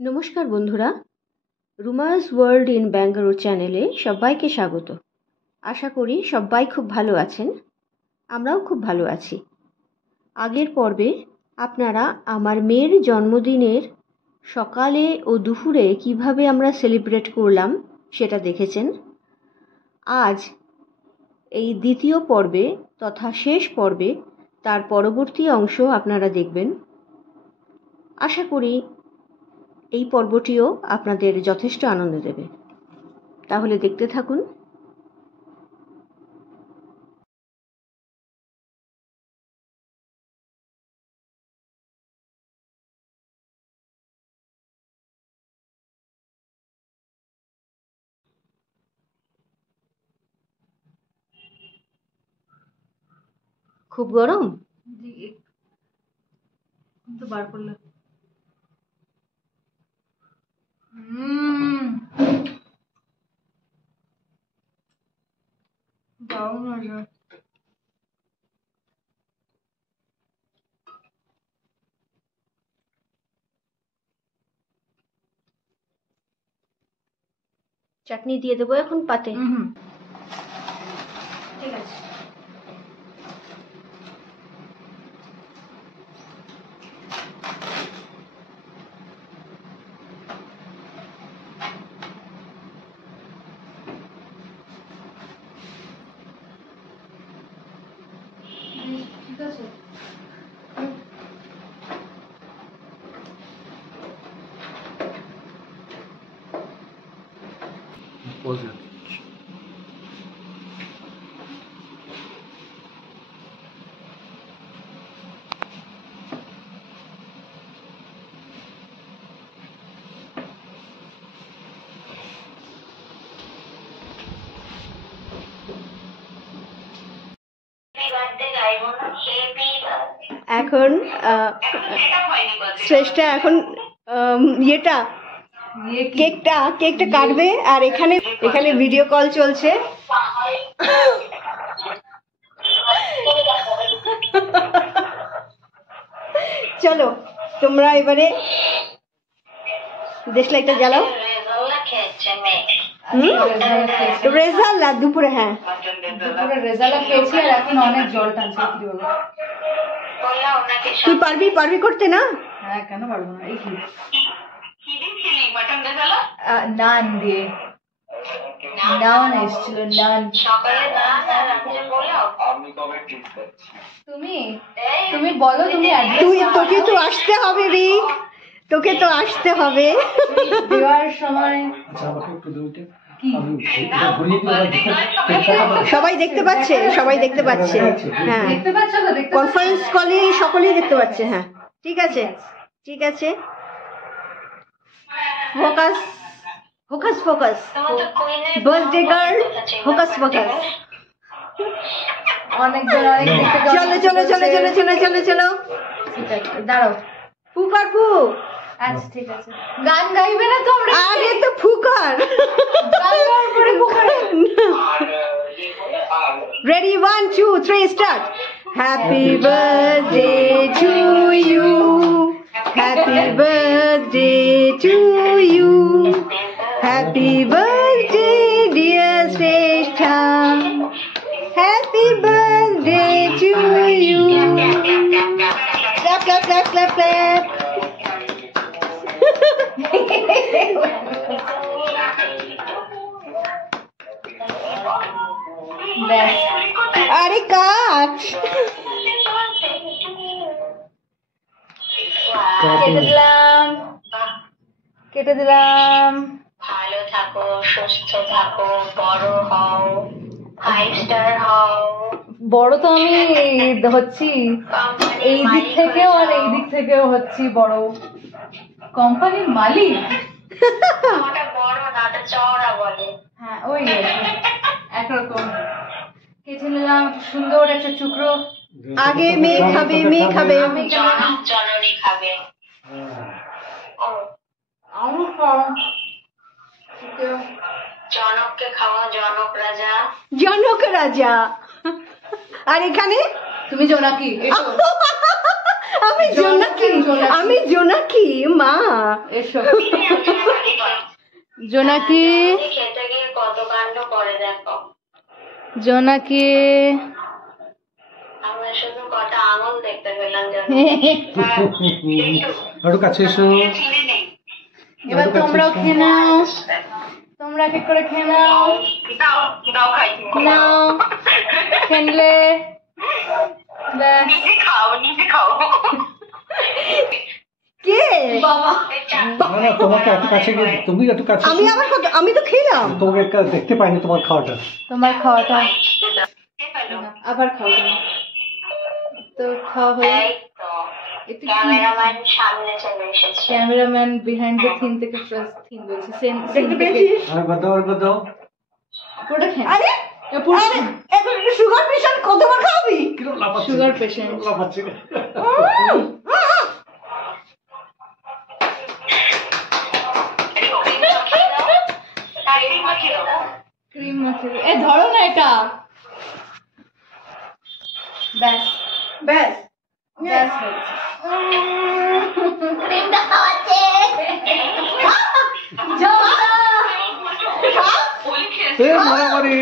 নমস্কার বন্ধুরা, রুমাস world in Bangalore চ্যানেলে সবাইকে স্বাগত। আশা করি সবাই খুব ভালো আছেন, আমরাও খুব ভালো আছি। আগের পর্বে আপনারা আমার মেয়ের জন্মদিনের সকালে ও দুপুরে কিভাবে আমরা সেলিব্রেট করলাম সেটা দেখেছেন। আজ এই দ্বিতীয় পর্বে তথা শেষ পর্বে তার পরবর্তী অংশ আপনারা দেখবেন। আশা করি এই পর্বটিও আপনাদের যথেষ্ট আনন্দ দেবে, তাহলে দেখতে থাকুন। খুব গরম তো বার করলে দারুণ হয়েছে। চাটনি দিয়ে দেবো এখন পাতে। ঠিক আছে। ঠিক আছে। এখন শ্রেষ্ঠা এখন কেকটা কাটবে, আর এখানে ভিডিও কল চলছে। চলো তোমরা এবারে দেশলাইটা জ্বালাও। রেজাল্ট দুপুরে, হ্যাঁ দুপুরে রেজাল্ট খেয়েছি আর এখন অনেক জল টানছে। তুই পারবি করতে না? হ্যাঁ, কেন পারবো না। এই কি নান দিয়ে নান এসেছিল, নান। তুমি বলো, তোকে তো আসতে হবে রিক, তোকে তো আসতে হবে দেওয়ার সময়। সবাই দেখতে পাচ্ছে হ্যাঁ, দেখতে পাচ্ছ তো? কনফারেন্স কলে সকলেই দেখতে পাচ্ছে। হ্যাঁ ঠিক আছে ফোকাস বার্থডে গার্ল, ফোকাস অনেকজন অনেক দেখতে। চলো দাঁড়াও, ফু। আচ্ছা ঠিক আছে। গান গাইবে না তোমরা? আগে তো ফুকার। Ready, 1, 2, 3, start. Happy birthday to you. Happy birthday to you. Happy birthday, dear Shrestha. Happy birthday to you. Clap. আরে কাট। কেটে দিলাম। ভালো থাকো, সুস্থ থাকো, বড় হও, 5 স্টার হও। বড় তো আমি হচ্ছি, এই দিক থেকেও আর এই দিক থেকেও হচ্ছি বড়। কোম্পানির মালিক। ওটা বড় না, ওটা চওড়া বলে। হ্যাঁ, ওই একরকম। কেটে নিলাম সুন্দর একটা টুকরো। আগে মেয়ে খাবে। আমি জননী খাবে। জনককে খাওয়া, জনক রাজা। আর এখানে তুমি জোনাকি। আমি জোনাকি, আমি জোনাকি মা। এসো জোনাকি, খেতে গিয়ে কত কাণ্ড করে দেখো। জোনাকি। আমরা শুধু কটা আঙুল দেখতে পেলাম যেন। একটু কাছে এসো। এবার তোমরাও খেয়ে নাও, তোমরা এক এক করে খেয়ে নাও। দাও দাও খাই। নাও খেলে ব্যাস। নিজে খাও নিজে খাও। কে বাবা না না, তোমাকে একটু কাছে গিয়ে, তুমি একটু কাছে আমি এসো। আবার কত, আমি তো খেলাম। তোমাকে দেখতে পাইনি তোমার খাওয়াটা। তোমার খাওয়াটা হ্যালো আবার খাও তুমি। তো খাওয়া হলো। এই তো একটু ক্যামেরাম্যান সামনে চলে এসেছে। ক্যামেরাম্যান বিহাইন্ড দ্য থিন থেকে প্লাস থিন বলছি সেন দেখতে পেয়েছিস? আরেকবার দাও, আরেকবার দাও। পুরোটা খেয়ে আরে পুরো আরে, এখন সুগার পেশেন্ট কতবার খাবি? কিরম লাফাচ্ছে, সুগার পেশেন্ট। কিরম লাফাচ্ছে। ক্রিম মাখিয়ে এ ধরো না এটা। ব্যাস ব্যাস ব্যাস হয়েছে। ক্রিমটা খাওয়াচ্ছে। এ মারামারি।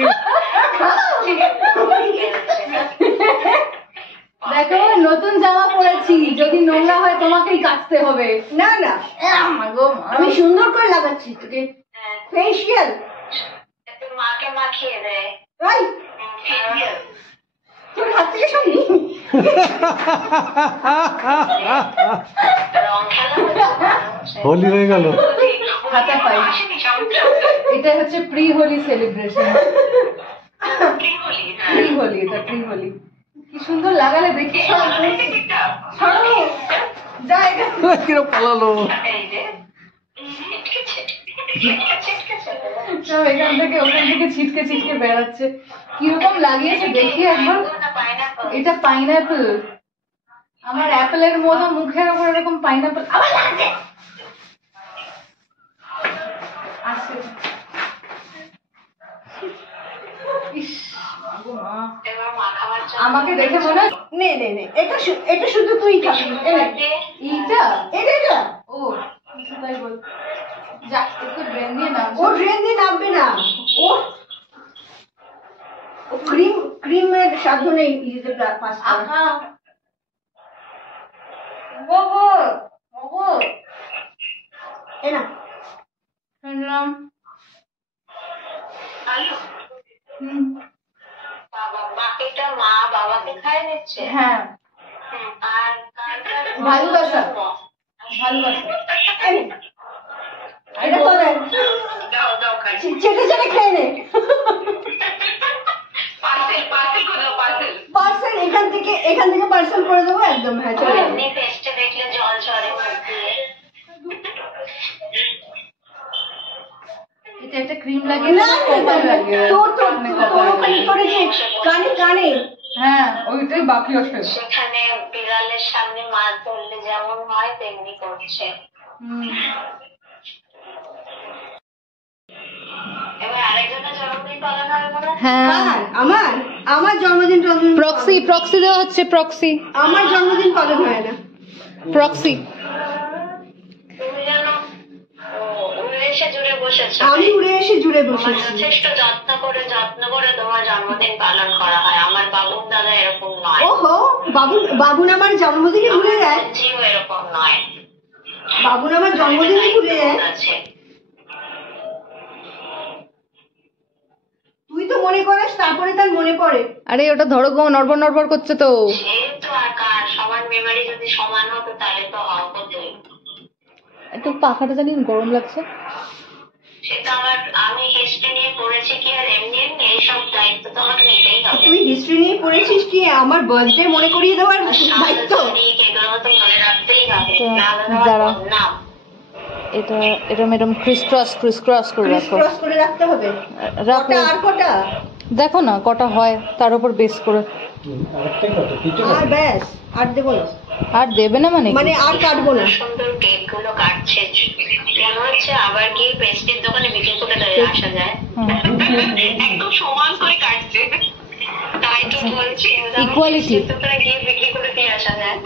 দেখো নতুন জামা পরেছি, যদি নোংরা হয় তোমাকেই কাচতে হবে। না না, মা গো মা। আমি সুন্দর করে লাগাচ্ছি তোকে ফেসিয়াল। একটু মাকে মাখিয়ে দে। ভাই ফেসিয়াল তোর হাত থেকে সব নিয়ে নি। রং খেলা হচ্ছে। হোলি হয়ে গেল। হাতে পাই। এটা হচ্ছে pre Holi celebration. Pre Holi, এটা প্রি হোলি। কি সুন্দর লাগালে দেখি। ছাড়ো, যা এটা। কিরম পালালো। সব এখান থেকে ওখান থেকে ছিটকে ছিটকে বেড়াচ্ছে। কিরকম লাগিয়েছে দেখি একবার। এটা পাইনাপেল। আমার অ্যাপেলের মতো মুখের ওপর এরকম পাইনাপেল আবার লাগছে। আসছে। ইস, আগো মা। এবার মাখাবার জন্য আমাকে দেখে মনে হয় নে নে নে, এটা শুধু তুই খাবি। এনে, এইটা। এটা ও কিছু তাই বল। যা একটু ব্রেন দিয়ে নাম। ও ড্রেন দিয়ে নামবে না। ও ক্রিমের সাধ্য নেই ইয়েতে পাস করা। আহা বাবা বাবা এ না, শুনলাম। আলু হুম, বাবা বাকিটা মা বাবাকে খাইয়ে দিচ্ছে। হ্যাঁ আর কারটা ভালোবাসা। ভালোবাসা। এনে, এটা তো দেন। দাও দাও খাই। চেটে চেটে খেয়ে নে। পার্সেল পার্সেল করে দাও পার্সেল। পার্সেল এখান থেকে পার্সেল করে দেবো একদম। হ্যাঁ চলে যাবে। এমনি টেস্টে দেখলে জল ঝরে মুখ দিয়ে। এটা একটা ক্রিম লাগিয়ে না না না, কপাল না, লাগিয়ে তোর মানে কপাল ওখানে লাগিয়ে। করে যে কানে হ্যাঁ ওইটাই বাকি আছে। সেখানে বিড়ালের সামনে মাছ ধরলে যেমন হয় তেমনি করছে। হুম, এবার আরেকজনের জন্মদিন পালন হবে মনে হয়? হ্যাঁ আমার জন্মদিন প্রক্সি দেওয়া হচ্ছে। প্রক্সি আমার জন্মদিন পালন হয় না। প্রক্সি তুমি যেন উড়ে এসে জুড়ে বসেছো। আমি উড়ে এসে জুড়ে তোমার বসেছি। যথেষ্ট যত্ন করে তোমার জন্মদিন পালন করা হয়। আমার বাবুর দাদা এরকম নয়। ওহো, বাবুন আমার জন্মদিনে ভুলে যায়। জিও এরকম নয়। বাবুন আমার জন্মদিনে ভুলে যায়। আছে। তুই তো মনে করিস, তারপরে তার মনে পড়ে। আরে ওটা ধরো গো, নড়বড় নড়বড় করছে তো। সে তো আকার সবার মেমোরি যদি সমান হতো তাহলে তো হতোই। একটু পাখাটা জানি গরম লাগছে। সেটা আমি হিস্ট্রি নিয়ে পড়েছি কি আর এমনি এমনি এইসব দায়িত্ব তো আমাকে নিতেই হবে। তুই হিস্ট্রি নিয়ে পড়েছিস কি আমার বার্থডে মনে করিয়ে দেওয়ার দায়িত্ব? এগুলো তো মনে রাখতেই হবে। তো, না হলে দাঁড়াও। আমার বদনাম। এটা এরম এরম ক্রিস ক্রস করে রাখো। ক্রস করে রাখতে হবে। রাখো কটা আর কটা? দেখো না কটা হয় তার উপর বেস করে। আরেকটাই কথা, তিনটে আর কথা। ব্যাস, আর দেবো না, আর দেবে না মানে কি? মানে আর কাটবো না। সুন্দর কেক গুলো কাটছে মনে হচ্ছে আবার কি পেস্ট্রির দোকানে বিক্রি করে আসা যায়। একদম সমান করে কাটছে। তাই তো বলছি Equality. দোকানে গিয়ে বিক্রি করে দিয়ে আসা আসা যায়।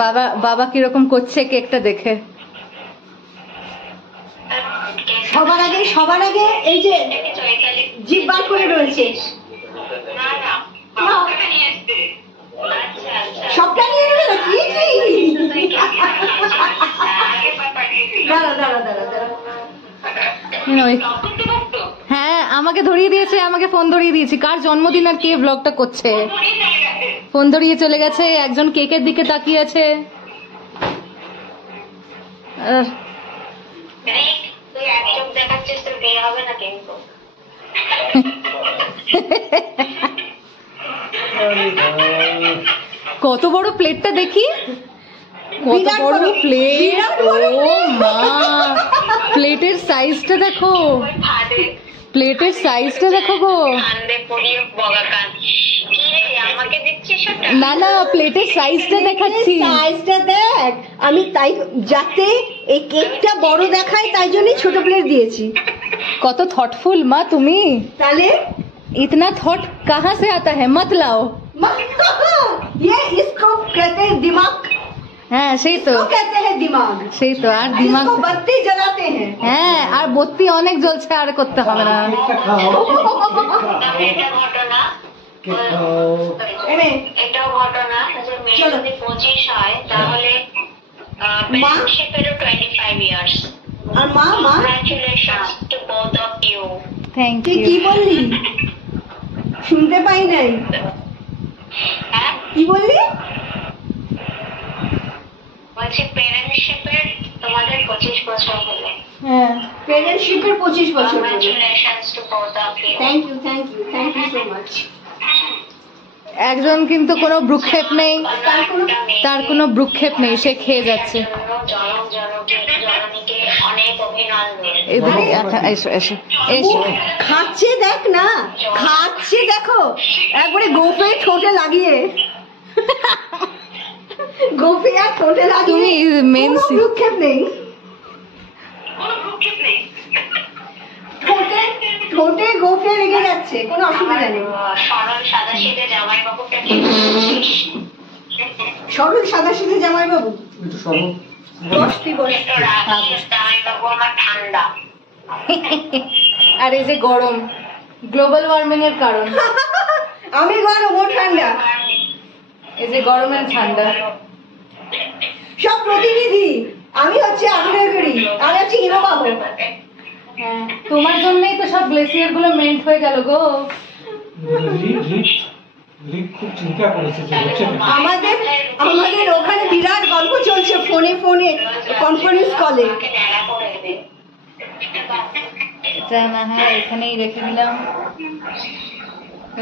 বাবা বাবা কিরকম করছে কেকটা দেখে। সবার আগে এই যে জিভ বার করে রয়েছে, না না, বাবা থেকে নিয়ে এসছে। আচ্ছা আচ্ছা, সবটা নিয়ে নেবে না কি? আগে পাপা খেয়েছিল। দাঁড়া দাঁড়া দাঁড়া দাঁড়া, ওই তখন তো বলতো, হ্যাঁ আমাকে ধরিয়ে দিয়েছে, আমাকে ফোন ধরিয়ে দিয়েছি। কার জন্মদিন আর কে ব্লগটা করছে, পরেই চলে গেছে। ফোন ধরিয়ে চলে গেছে, একজন কেকের দিকে তাকিয়ে আছে। রিক, তুই এক চোখ দেখাচ্ছিস, তোর বিয়ে হবে না কিন্তু। কত বড় প্লেটটা দেখি, কত বিরাট বড় বড়, প্লেট। বিরাট বড় ও মা, প্লেটের সাইজটা দেখো, ওই ফাঁদে প্লেটের সাইজটা দেখো গো। কান্দে পড়িয়ে বগা কান। কি রে, আমাকে দিচ্ছিস ওটা? না না, প্লেটের সাইজটা দেখাচ্ছি। সাইজটা দেখ, আমি তাই যাতে এই কেকটা বড় দেখায় তাই জন্যই ছোট প্লেট দিয়েছি। কত থটফুল মা তুমি, তাহলে इतना थॉट कहाँ से आता है, मत लाओ। ये इसको कहते हैं दिमाग, হ্যাঁ সেই তো, इसको कहते हैं दिमाग। সেই তো। আর दिमाग, इसको बत्ती जलाते हैं। হ্যাঁ আর বত্তি অনেক জ্বলছে, আর করতে হবে না। কেকটা খাও, তবে এটা ঘটনা, কেক খাও। এনে এটাও ঘটনা যে মেয়ে চলো। যদি 25 হয় তাহলে পেন্টশিপেরও 25 ইয়ার্স। আর মা মা congratulations to both of you. Thank তুই ইউ। কি বললি? শুনতে পাই নাই। হ্যাঁ, কি বললি? বলছি পেরেন্টশিপের তোমাদের 25 বছর হলো। হ্যাঁ, পেরেন্টশিপের 25 বছর। Congratulations to both of you. Thank you thank you thank you so much. একজন কিন্তু কোনো ভ্রুক্ষেপ নেই, তার কোনো ভ্রুক্ষেপ নেই, সে খেয়ে যাচ্ছে। জননীকে অনেক অভিনন্দন। এদিকে এসো এসো এসো। খাচ্ছে দেখ না, খাচ্ছে দেখো, একবারে গোপে ঠোঁটে লাগিয়ে, গোপে আর ঠোঁটে লাগিয়ে। তুমি মেন কোনো ভ্রুক্ষেপ নেই, কোনো ভ্রুক্ষেপ নেই। ঠোঁটে ঠোঁটে গোপে লেগে যাচ্ছে, কোনো অসুবিধা নেই। সরল সাদাসিধে জামাইবাবুটা কি? সরল সাদাসিধে জামাইবাবু, একটু সরো। বস তুই বস। একটু রাখিস, জামাইবাবু আমার ঠান্ডা। আর এই যে গরম, গ্লোবাল ওয়ার্মিং এর কারণ। আমি গরম ও ঠান্ডা, এই যে গরমের ঠান্ডা। সব প্রতিনিধি। আমি হচ্ছে আগ্নেয়গিরি, আমি হচ্ছে হিমবাহ। হ্যাঁ, তোমার জন্যই তো সব গ্লেসিয়ার গুলো মেল্ট হয়ে গেল গো। রিক খুব চিন্তা করেছে যে হচ্ছে না। আমাদের আমাদের ওখানে বিরাট গল্প চলছে, ফোনে ফোনে কনফারেন্স কলে। আমাকে ন্যাড়া করে দে। এটা না হয় এখানেই রেখে দিলাম,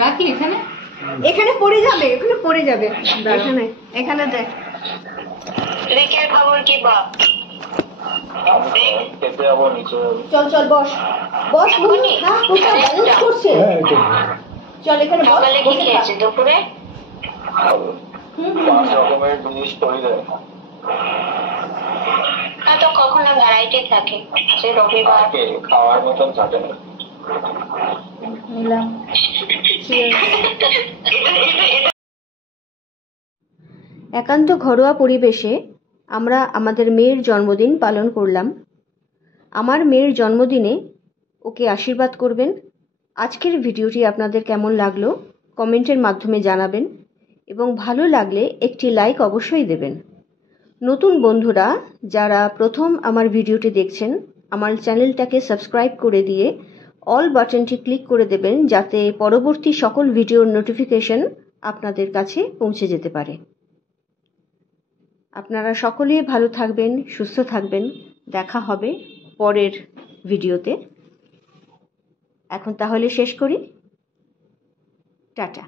রাখি এখানে। এখানে পড়ে যাবে, এখানে পড়ে যাবে, এখানে এখানে দেখ। রিকের খবর কি বাপ? চল চল বস বস, মুনি না কোথায় ব্যালেন্স করছে। হ্যাঁ, এটা চল এখানে বস, সকালে কি বসে থাক। খেয়েছে দুপুরে? হুম, হুম, হুম। 5 রকমের জিনিস তৈরি হয়। না তো কখনো ভ্যারাইটি থাকে, যে রবিবার। থাকে, খাওয়ার মতন থাকে না। নিলাম। একান্ত ঘরোয়া পরিবেশে আমরা আমাদের মেয়ের জন্মদিন পালন করলাম। আমার মেয়ের জন্মদিনে ওকে আশীর্বাদ করবেন। আজকের ভিডিওটি আপনাদের কেমন লাগলো কমেন্টের মাধ্যমে জানাবেন, এবং ভালো লাগলে একটি লাইক অবশ্যই দেবেন। নতুন বন্ধুরা যারা প্রথম আমার ভিডিওটি দেখছেন, আমার চ্যানেলটাকে সাবস্ক্রাইব করে দিয়ে অল বাটনটি ক্লিক করে দেবেন, যাতে পরবর্তী সকল ভিডিওর নোটিফিকেশন আপনাদের কাছে পৌঁছে যেতে পারে। আপনারা সকলেই ভালো থাকবেন, সুস্থ থাকবেন। দেখা হবে পরের ভিডিওতে। এখন তাহলে শেষ করি। টাটা।